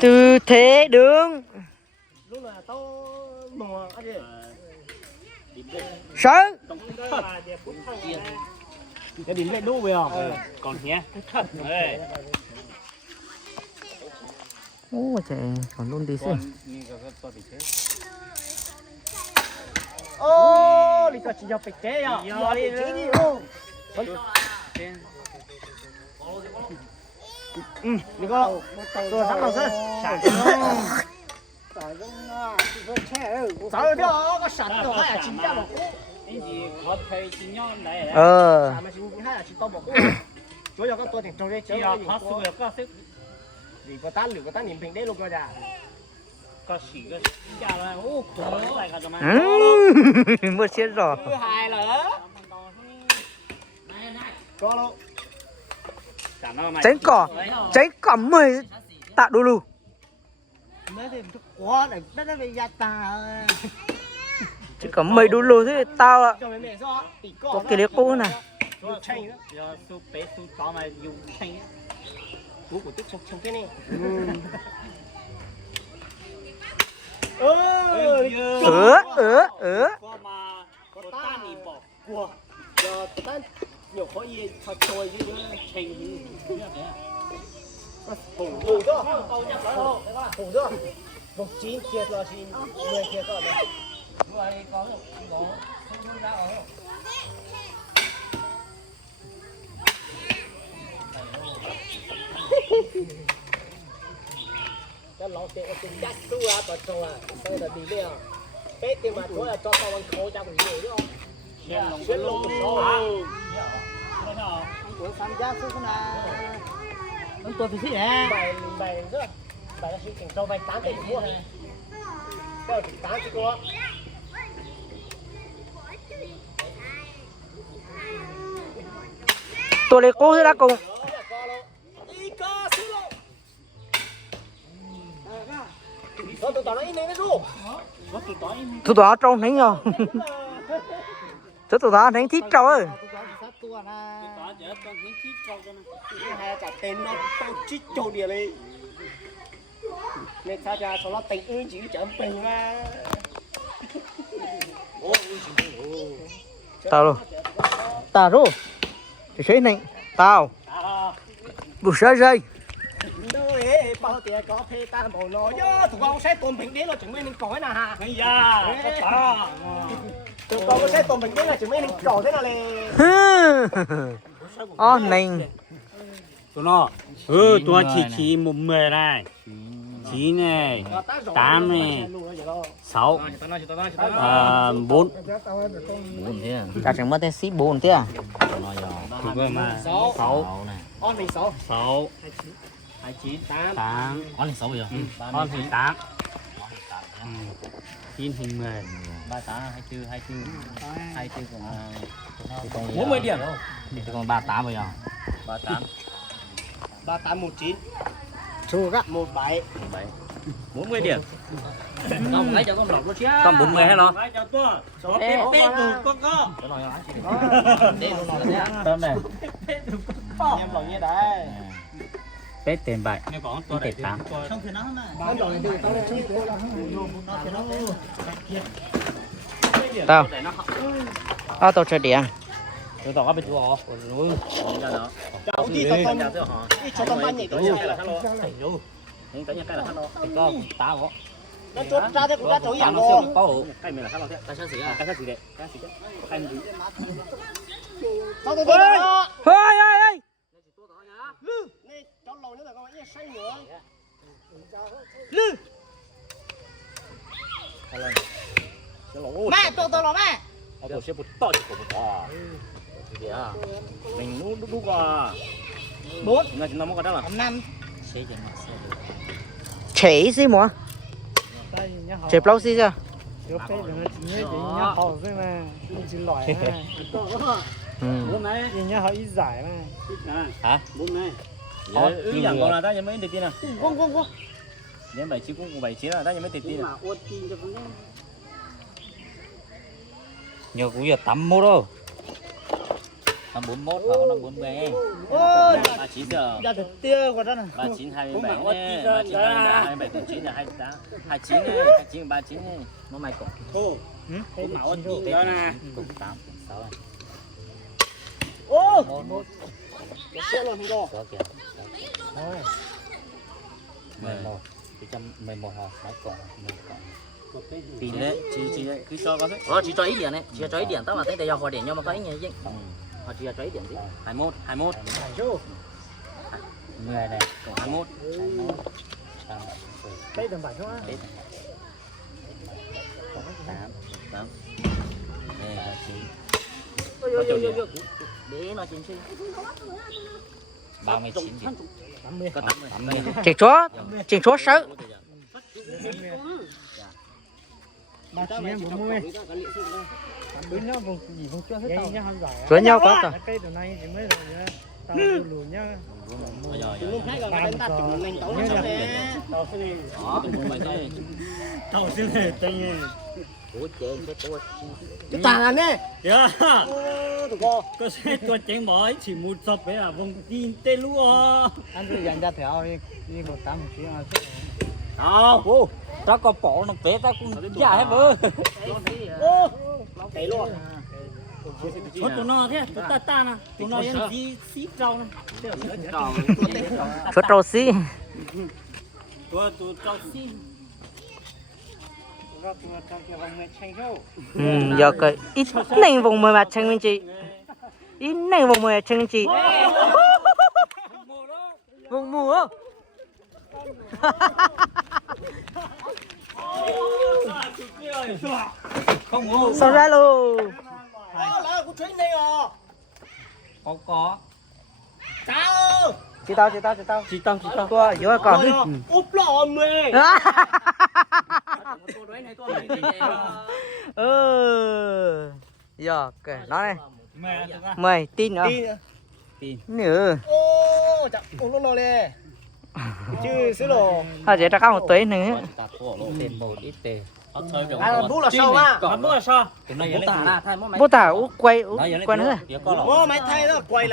Tư thế đứng. Lúc là tao mò cái gì? Sáng. Cái điểm lên đu về không? Còn nhé. Ô trời, còn luôn đi xem. Ô, đi cho chị cho bịch chế à? Đi đi ô. Đi con. Rồi sẵn lòng thôi. Sao đó có sẵn đồ hay là chính ra một cú. Mà chính hay là chính to một cú. Chúa cho các tôi thì trồng đây chơi. Vì có tán lửa có tán niệm bình đấy luôn coi ra. Mua chết rồi. Thứ hai là có đâu. Tránh cỏ 10 tạ đô lù. Mấy thì quá này nó bị gia tà. Chỉ có 10 đô lù thôi tao ạ. Có cái liếc cũ này. Cú của tích trong cái này. Có tan thì bỏ cua. Giờ tan nhiều khó gì thật tôi chứ thành hủ đó. Hủ đó. Một chín chia cho chín 10 chia cho này. Cái lọ tiền có tiền chắc xu à, toàn trâu à, đây là đi về à. Cái tiền mà chỗ là cho tao ăn khô cho mình nhiều nữa không? Xuyên lông một số à. Anh của tham gia xu thế nào? Anh tôi thì gì hả? Bài rất bài là sự tình cho bài 8 tỷ mua. Cái là 8 tỷ cô. Tôi lấy cô ra cùng. Tụi đó trông đánh rồi. Tụi đó đánh thít trâu ơi. Hai trả tên nó tao chích trâu địa đi. Nên sao cho nó tình ư chỉ chấm bình mà. Tao rồi. Tao rồi. Cái xế này. Tao. Bù sơ dây. Đâu bao tiền có phê ta là bộ nó chứ tụi con sẽ tồn bình đến là chúng mình nên cõi nào hả? Bây giờ. Tụi con sẽ tồn bình đến là chúng mình nên cõi thế nào lề. Nành. Tụi nó. Tôi chỉ 10 này. 9 này, 8 này, 6, 4. 4 thế à? Cả chẳng mất tên ship 4 thế à? 6 này. On thì 6. 6. 29, 8. On thì 6 bây giờ. On thì 8. 9 thì 10. 38, 24 còn 40 điểm. thì còn 38 bây giờ. 38 19. Số gắt 17. 40 điểm. Không lấy cho con lọc luôn chứ. Còn 40 hay lo? Tôm này. Em lòng như đấy. Tết tiền bạc. Tết 8. Không thể nói mà. Bán lòng từ tao lên. Tao. Tao chơi điện. Tôi tỏ bên chỗ. Cháu đi tao con. Đi cho tao bán nhỉ tao. Những cái nhà cái là hello. Con tao có. Nó chốt ra thế cũng ra chỗ dạng Bảo đồ. hộ. Cái mình là hello thế. Cái sao gì à? Cái sao gì đấy? Cái gì đấy? Cái gì? Tao tôi đó. Ơi. Nè, cháu lầu nữa là con ấy xanh nữa. Mẹ, tôi là mẹ. Tôi sẽ bút to chứ bút to. Mình đúc à. 4. Nó chỉ nó có đó là 5. Chế gì mà? Chế bao gì chưa? bốn này. Hả? 4 này. Ý rằng còn là ta mới được tin à? Vâng. Nếu 7 9 cũng 7 9 là ta mới được tin à? Nhiều cũng giờ tắm mua đâu. năm 41 hoặc năm 40. Ôi, 39 giờ. ra thật tia của đó này. 39 27 này, 39 27 27 29 là 28. 29 này, 29 39 này. Nó mày cũng Thô. Cũng Máu tí đó nè. cũng 8 cũng 6 này. Ô. 11 Cái xe luôn không có. có kìa. 11 11 hả? Mấy còn 10 còn. tỷ lệ chỉ cứ cho có đấy Chỉ cho ít điểm này, chỉ cho ít điểm tao mà thấy để họ điểm nhau mà có ít gì chứ. Họ chỉ cho ít điểm gì. 21 21 10 này, cộng 21 Đây tầm bản thôi. 8 để nó chính 39 điểm. 80. có 80 Chỉnh số sớ. Ba chị em 40. Với nhau vùng gì vùng chưa hết Vậy tàu. nhá không giỏi. Với nhau có tàu. Cây từ nay thì mới rồi nhá. Tao lùi nhá. Lúc khác rồi đánh tạt chúng mình tấu nó nè. Tao xin đi. Tao xin đi tay. Ủa chơi cái tôi. Cái tàn nè. yeah Tụi cô. có xe tôi chén bói chỉ một sọp với à vùng tin tê lúa Anh cứ dành ra theo đi một tám một chuyến à. Ô, tao có bỏ nó bé tao cũng giả hết bơ. Ô. Thấy luôn. có tụi nó thế tụi ta nè tụi nó vẫn gì xí trâu nè Số trâu xí. tụi trâu xí Giờ cái ít này vùng mười mà chân mình chị. Ít này vùng mười chân chị. Vùng mùa. không ngu Sao ra luôn. Là của chuyến này à. Có. Tao. Chị tao. Qua vô còn đi. Úp lò mày. Giờ kể nó này. mẹ Mày tin nữa. Nữa. Ô, chặt uống luôn nè. Chứ xí lò. Thôi chỉ ra các một tuế nữa. Ta thua lộ tiền một ít tiền. À, bút là sao à? bố là sao Tụi này bố tả là thay mỗi máy. Bố tả quay nữa. Có lọ. Ô, mày thay đó quay là